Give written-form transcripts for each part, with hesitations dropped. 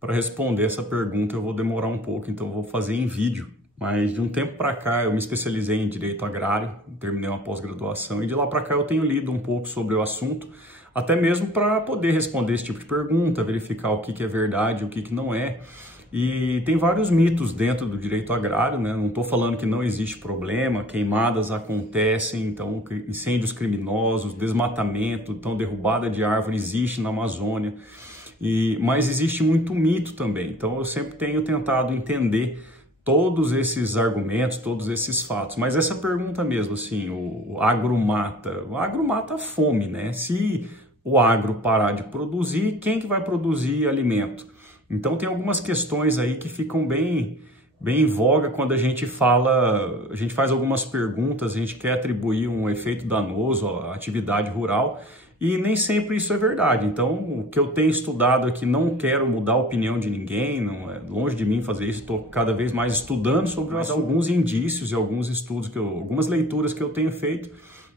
Para responder essa pergunta eu vou demorar um pouco, então eu vou fazer em vídeo. Mas de um tempo para cá eu me especializei em Direito Agrário, terminei uma pós-graduação e de lá para cá eu tenho lido um pouco sobre o assunto, até mesmo para poder responder esse tipo de pergunta, verificar o que é verdade e o que não é. E tem vários mitos dentro do direito agrário, né? Não estou falando que não existe problema, queimadas acontecem, então incêndios criminosos, desmatamento, então derrubada de árvore existe na Amazônia. Mas existe muito mito também, então eu sempre tenho tentado entender todos esses argumentos, todos esses fatos. Mas essa pergunta mesmo, assim, o agro mata a fome, né? Se o agro parar de produzir, quem que vai produzir alimento? Então tem algumas questões aí que ficam bem em voga quando a gente faz algumas perguntas, a gente quer atribuir um efeito danoso à atividade rural, e nem sempre isso é verdade. Então, o que eu tenho estudado aqui, não quero mudar a opinião de ninguém, não é longe de mim fazer isso, estou cada vez mais estudando sobre alguns indícios e alguns estudos, algumas leituras que eu tenho feito,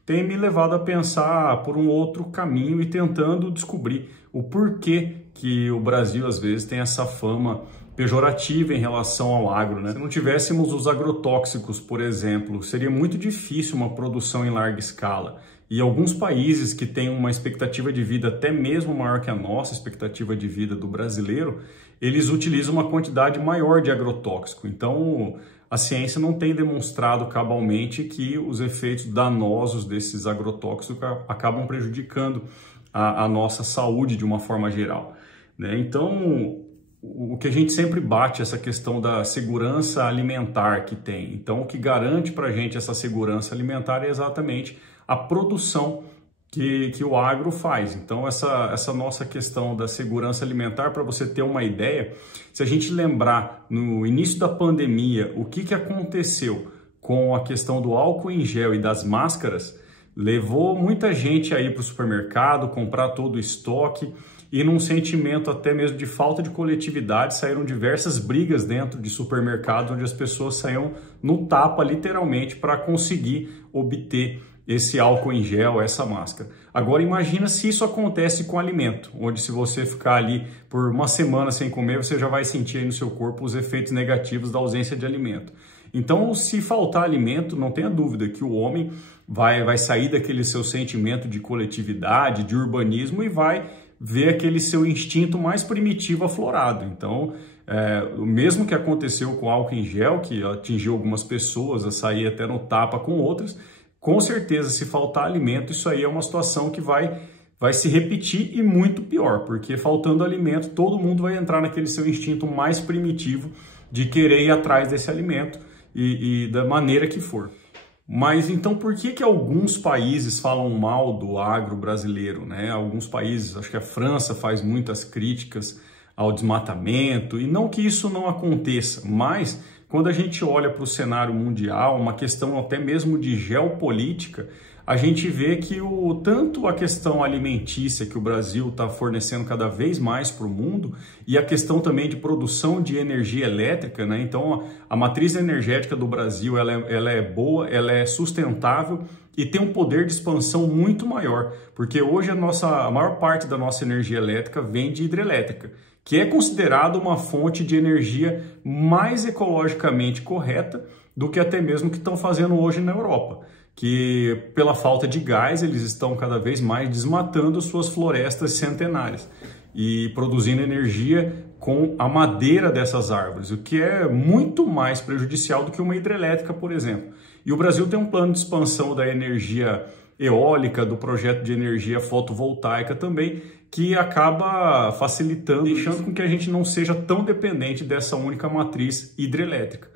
tem me levado a pensar por um outro caminho e tentando descobrir o porquê que o Brasil, às vezes, tem essa fama pejorativa em relação ao agro, né? Se não tivéssemos os agrotóxicos, por exemplo, seria muito difícil uma produção em larga escala. E alguns países que têm uma expectativa de vida até mesmo maior que a nossa expectativa de vida do brasileiro, eles utilizam uma quantidade maior de agrotóxico. Então, a ciência não tem demonstrado cabalmente que os efeitos danosos desses agrotóxicos acabam prejudicando a nossa saúde de uma forma geral, né? Então, o que a gente sempre bate essa questão da segurança alimentar que tem. Então, o que garante para a gente essa segurança alimentar é exatamente a produção que o agro faz. Então, essa nossa questão da segurança alimentar, para você ter uma ideia, se a gente lembrar no início da pandemia, o que aconteceu com a questão do álcool em gel e das máscaras, levou muita gente aí para o supermercado, comprar todo o estoque, e num sentimento até mesmo de falta de coletividade, saíram diversas brigas dentro de supermercados, onde as pessoas saíam no tapa, literalmente, para conseguir obter esse álcool em gel, essa máscara. Agora imagina se isso acontece com alimento, onde se você ficar ali por uma semana sem comer, você já vai sentir aí no seu corpo os efeitos negativos da ausência de alimento. Então, se faltar alimento, não tenha dúvida que o homem vai sair daquele seu sentimento de coletividade, de urbanismo, e vai ver aquele seu instinto mais primitivo aflorado. Então, o mesmo que aconteceu com o álcool em gel, que atingiu algumas pessoas a sair até no tapa com outras, com certeza, se faltar alimento, isso aí é uma situação que vai se repetir, e muito pior, porque faltando alimento, todo mundo vai entrar naquele seu instinto mais primitivo de querer ir atrás desse alimento e da maneira que for. Mas então por que alguns países falam mal do agro brasileiro, né? Alguns países, acho que a França faz muitas críticas ao desmatamento, e não que isso não aconteça, mas quando a gente olha para o cenário mundial, uma questão até mesmo de geopolítica, a gente vê que tanto a questão alimentícia que o Brasil está fornecendo cada vez mais para o mundo, e a questão também de produção de energia elétrica, né? Então a matriz energética do Brasil ela é boa, ela é sustentável e tem um poder de expansão muito maior, porque hoje a maior parte da nossa energia elétrica vem de hidrelétrica, que é considerada uma fonte de energia mais ecologicamente correta do que até mesmo que estão fazendo hoje na Europa, que pela falta de gás eles estão cada vez mais desmatando suas florestas centenárias e produzindo energia com a madeira dessas árvores, o que é muito mais prejudicial do que uma hidrelétrica, por exemplo. E o Brasil tem um plano de expansão da energia eólica, do projeto de energia fotovoltaica também, que acaba facilitando, deixando com que a gente não seja tão dependente dessa única matriz hidrelétrica.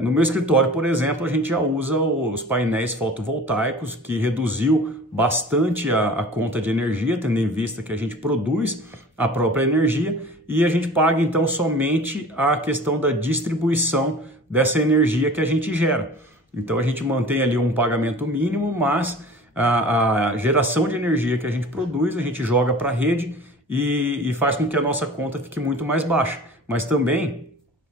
No meu escritório, por exemplo, a gente já usa os painéis fotovoltaicos, que reduziu bastante a conta de energia, tendo em vista que a gente produz a própria energia e a gente paga então somente a questão da distribuição dessa energia que a gente gera. Então a gente mantém ali um pagamento mínimo, mas a geração de energia que a gente produz, a gente joga para a rede e faz com que a nossa conta fique muito mais baixa. Mas também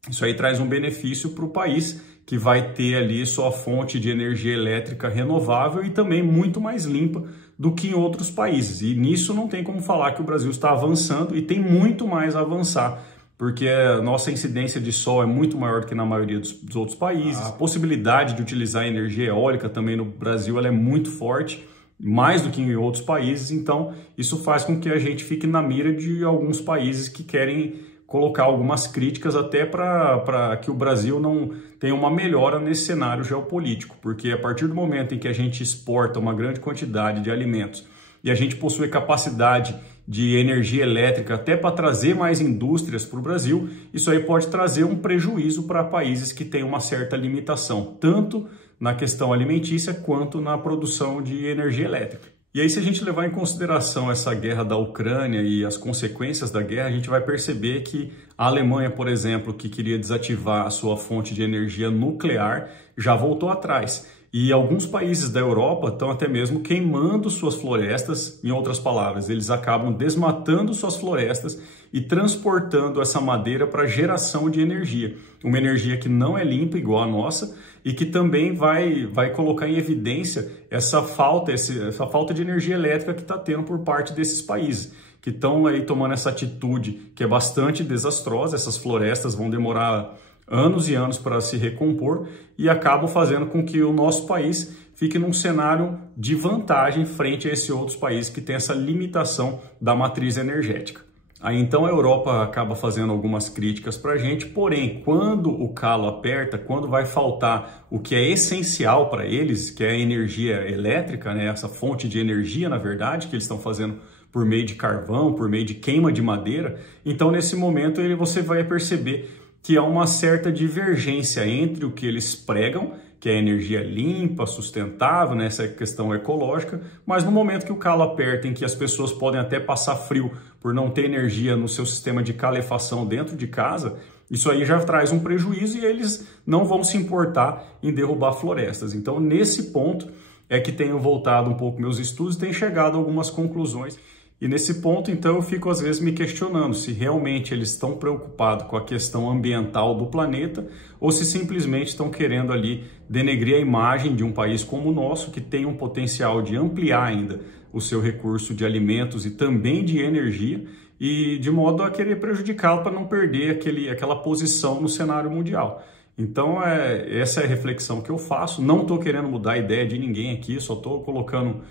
isso aí traz um benefício para o país, que vai ter ali sua fonte de energia elétrica renovável e também muito mais limpa do que em outros países. E nisso não tem como falar que o Brasil está avançando e tem muito mais a avançar, porque a nossa incidência de sol é muito maior do que na maioria dos outros países. A possibilidade de utilizar energia eólica também no Brasil ela é muito forte, mais do que em outros países, então isso faz com que a gente fique na mira de alguns países que querem colocar algumas críticas até para que o Brasil não tenha uma melhora nesse cenário geopolítico, porque a partir do momento em que a gente exporta uma grande quantidade de alimentos e a gente possui capacidade de energia elétrica até para trazer mais indústrias para o Brasil, isso aí pode trazer um prejuízo para países que têm uma certa limitação, tanto na questão alimentícia quanto na produção de energia elétrica. E aí, se a gente levar em consideração essa guerra da Ucrânia e as consequências da guerra, a gente vai perceber que a Alemanha, por exemplo, que queria desativar a sua fonte de energia nuclear, já voltou atrás. E alguns países da Europa estão até mesmo queimando suas florestas, em outras palavras, eles acabam desmatando suas florestas e transportando essa madeira para geração de energia. Uma energia que não é limpa igual a nossa e que também vai colocar em evidência essa falta de energia elétrica que está tendo por parte desses países, que estão aí tomando essa atitude que é bastante desastrosa. Essas florestas vão demorar anos e anos para se recompor e acabam fazendo com que o nosso país fique num cenário de vantagem frente a esses outros países que têm essa limitação da matriz energética. Aí então a Europa acaba fazendo algumas críticas para a gente, porém, quando o calo aperta, quando vai faltar o que é essencial para eles, que é a energia elétrica, né? Essa fonte de energia, na verdade, que eles estão fazendo por meio de carvão, por meio de queima de madeira, então nesse momento você vai perceber que há uma certa divergência entre o que eles pregam, que é a energia limpa, sustentável, né, essa questão ecológica, mas no momento que o calo aperta, em que as pessoas podem até passar frio por não ter energia no seu sistema de calefação dentro de casa, isso aí já traz um prejuízo e eles não vão se importar em derrubar florestas. Então, nesse ponto é que tenho voltado um pouco meus estudos e tenho chegado a algumas conclusões. E nesse ponto, então, eu fico às vezes me questionando se realmente eles estão preocupados com a questão ambiental do planeta ou se simplesmente estão querendo ali denegrir a imagem de um país como o nosso, que tem um potencial de ampliar ainda o seu recurso de alimentos e também de energia, e de modo a querer prejudicá-lo para não perder aquela posição no cenário mundial. Então, essa é a reflexão que eu faço. Não estou querendo mudar a ideia de ninguém aqui, só estou colocando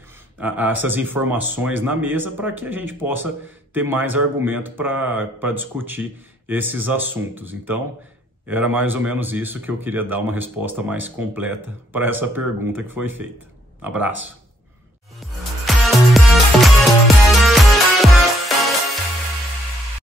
essas informações na mesa para que a gente possa ter mais argumento para discutir esses assuntos. Então, era mais ou menos isso que eu queria dar uma resposta mais completa para essa pergunta que foi feita. Abraço!